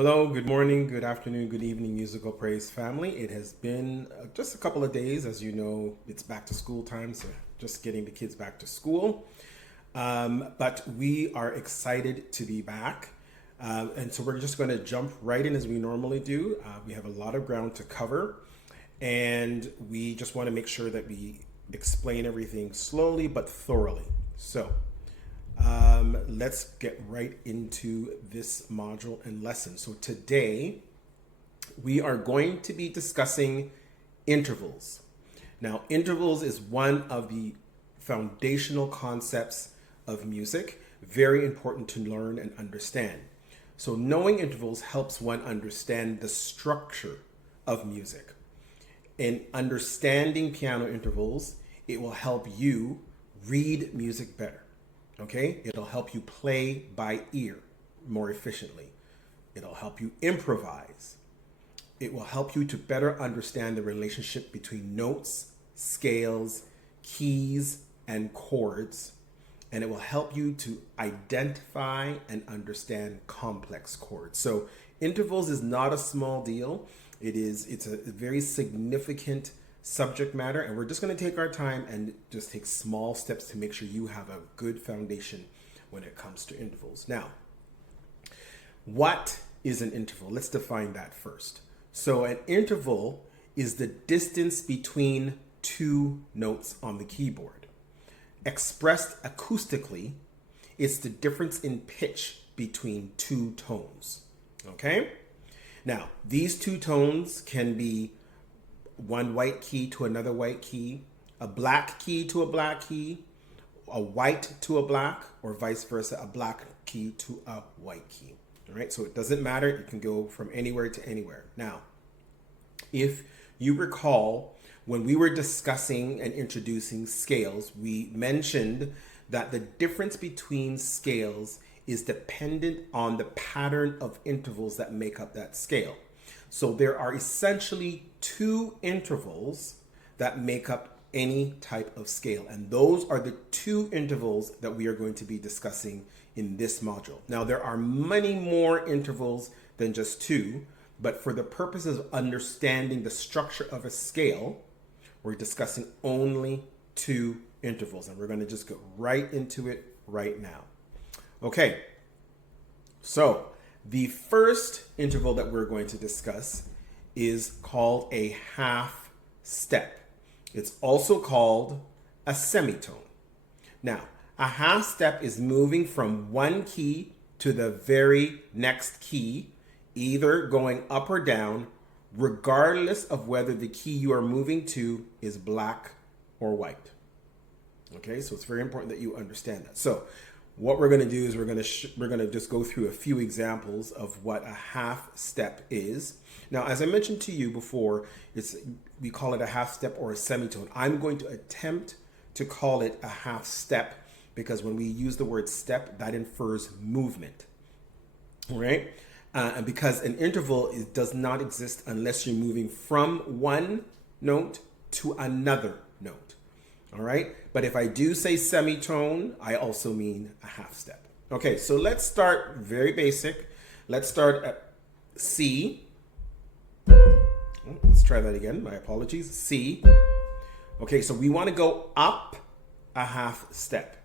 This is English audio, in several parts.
Hello, good morning, good afternoon, good evening, Musical Praise family. It has been just a couple of days. As you know, it's back to school time, so just getting the kids back to school. But we are excited to be back. And so we're just going to jump right in as we normally do. We have a lot of ground to cover, and we just want to make sure that we explain everything slowly but thoroughly. So, let's get right into this module and lesson. So today we are going to be discussing intervals. Now, intervals is one of the foundational concepts of music, very important to learn and understand. So knowing intervals helps one understand the structure of music. In understanding piano intervals, it will help you read music better. Okay, it'll help you play by ear more efficiently. It'll help you improvise. It will help you to better understand the relationship between notes, scales, keys, and chords. And it will help you to identify and understand complex chords. So intervals is not a small deal. It's a very significant subject matter, and we're just going to take our time and just take small steps to make sure you have a good foundation when it comes to intervals. Now, what is an interval? Let's define that first. So an interval is the distance between two notes on the keyboard. Expressed acoustically, it's the difference in pitch between two tones. Okay? Now, these two tones can be one white key to another white key, a black key to a black key, a white to a black, or vice versa, a black key to a white key. All right, so it doesn't matter. It can go from anywhere to anywhere. Now, if you recall, when we were discussing and introducing scales, we mentioned that the difference between scales is dependent on the pattern of intervals that make up that scale. So there are essentially two intervals that make up any type of scale. And those are the two intervals that we are going to be discussing in this module. Now, there are many more intervals than just two, but for the purposes of understanding the structure of a scale, we're discussing only two intervals. And we're going to just go right into it right now. Okay, so the first interval that we're going to discuss is called a half step. It's also called a semitone. Now, a half step is moving from one key to the very next key, either going up or down, regardless of whether the key you are moving to is black or white. Okay, so it's very important that you understand that. So what we're going to do is we're going to just go through a few examples of what a half step is. Now, as I mentioned to you before, we call it a half step or a semitone. I'm going to attempt to call it a half step because when we use the word step, that infers movement. All right? And because an interval does not exist unless you're moving from one note to another note. All right. But if I do say semitone, I also mean a half step. Okay, so let's start very basic. Let's start at C. Let's try that again. My apologies. C. Okay, so we want to go up a half step.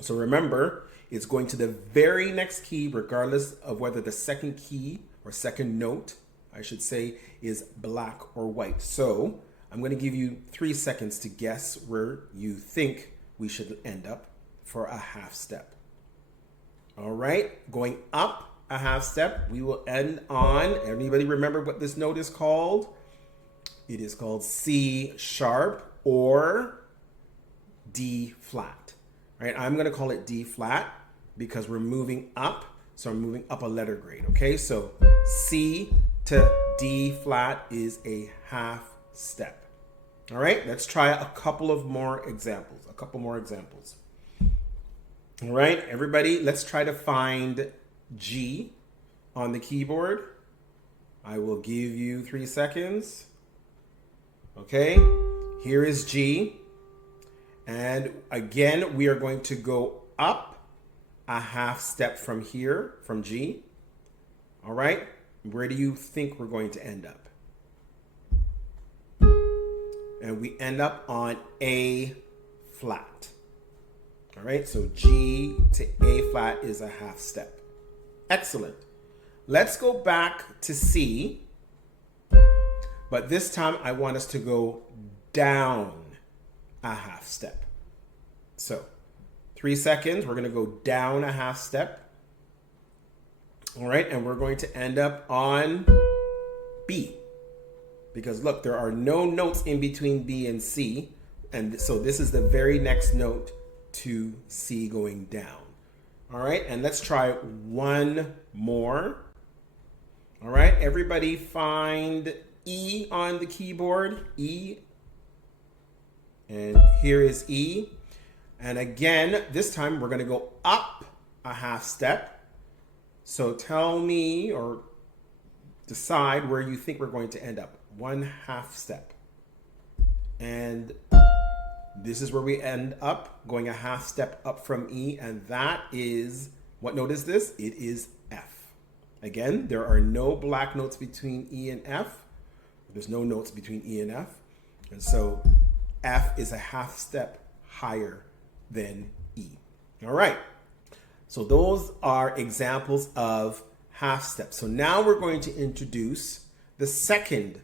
So remember, it's going to the very next key, regardless of whether the second key or second note, I should say, is black or white. So I'm going to give you 3 seconds to guess where you think we should end up for a half step. All right, going up a half step, we will end on, anybody remember what this note is called? It is called C sharp or D flat. All right, I'm going to call it D flat because we're moving up, so I'm moving up a letter grade. Okay, so C to D flat is a half step. All right, let's try a couple more examples. All right, everybody, let's try to find G on the keyboard. I will give you 3 seconds. Okay, here is G. And again, we are going to go up a half step from here, from G. All right, where do you think we're going to end up? And we end up on A flat. All right, so G to A flat is a half step. Excellent. Let's go back to C, but this time I want us to go down a half step. So 3 seconds, we're going to go down a half step. All right, and we're going to end up on B. Because look, there are no notes in between B and C. And so this is the very next note to C going down. All right, and let's try one more. All right, everybody find E on the keyboard, E. And here is E. And again, this time we're going to go up a half step. So tell me or decide where you think we're going to end up. One half step. And this is where we end up, going a half step up from E. And that is, what note is this? It is F. Again, there are no black notes between E and F. There's no notes between E and F. And so F is a half step higher than E. All right. So those are examples of half steps. So now we're going to introduce the second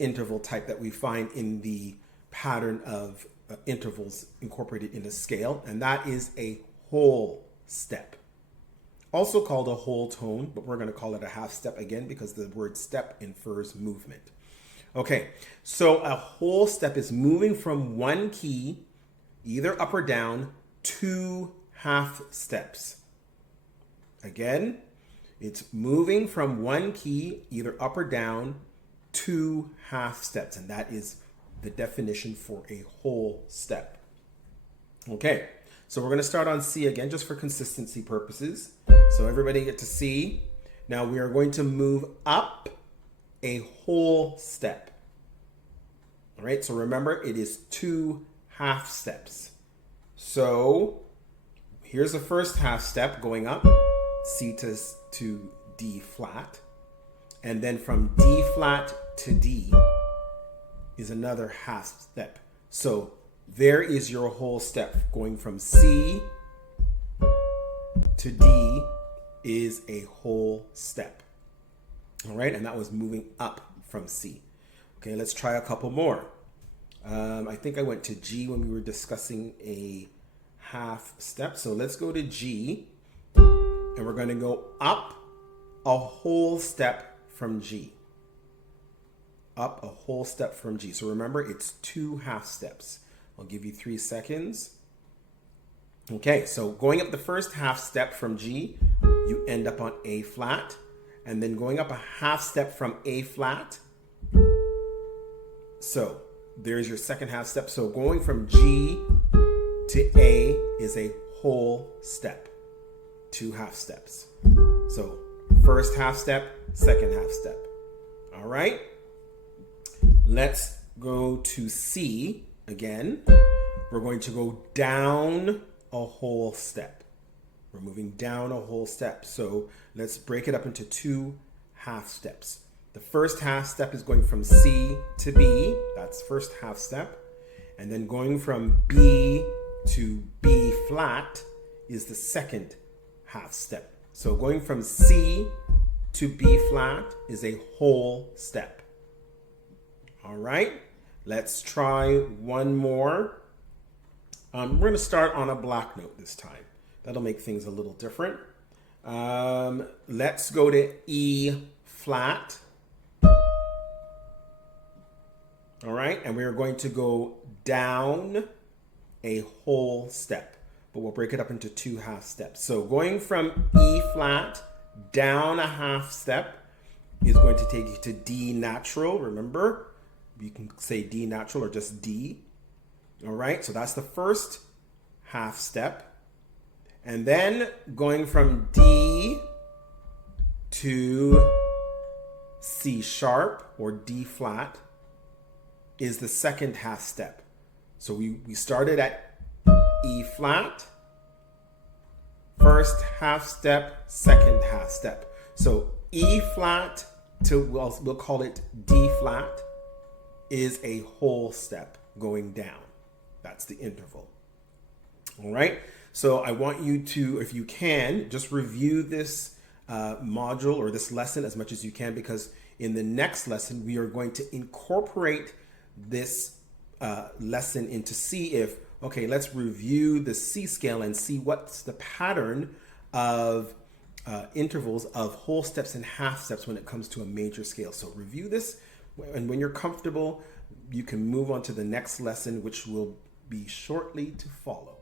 interval type that we find in the pattern of intervals incorporated in a scale, and that is a whole step. Also called a whole tone, but we're going to call it a half step again because the word step infers movement. Okay, so a whole step is moving from one key, either up or down, 2 half steps. Again, it's moving from one key, either up or down, 2 half steps, and that is the definition for a whole step. Okay, so we're going to start on C again, just for consistency purposes. So everybody get to C. Now we are going to move up a whole step. All right, so remember, it is 2 half steps. So here's the first half step going up, C to D flat. And then from D flat to D is another half step. So there is your whole step. Going from C to D is a whole step. All right, and that was moving up from C. Okay, let's try a couple more. I think I went to G when we were discussing a half step. So let's go to G, and we're going to go up a whole step from G. Up a whole step from G. So remember, it's 2 half steps. I'll give you 3 seconds. Okay, so going up the first half step from G, you end up on A flat. And then going up a half step from A flat. So there's your second half step. So going from G to A is a whole step. 2 half steps. So first half step, second half step. All right. Let's go to C again. We're going to go down a whole step. We're moving down a whole step. So let's break it up into 2 half steps. The first half step is going from C to B. That's first half step. And then going from B to B flat is the second half step. So going from C to B flat is a whole step. All right, let's try one more. We're going to start on a black note this time. That'll make things a little different. Let's go to E flat. All right, and we're going to go down a whole step, but we'll break it up into 2 half steps. So going from E flat down a half step is going to take you to D natural. Remember, you can say D natural or just D. All right, so that's the first half step. And then going from D to C sharp or D flat is the second half step. So we started at E flat, first half step, second half step. So E flat to, we'll call it D flat, is a whole step going down. That's the interval. All right. So I want you to, if you can, just review this module or this lesson as much as you can, because in the next lesson, we are going to incorporate this lesson into C if, okay, let's review the C scale and see what's the pattern of intervals of whole steps and half steps when it comes to a major scale. So review this, and when you're comfortable, you can move on to the next lesson, which will be shortly to follow.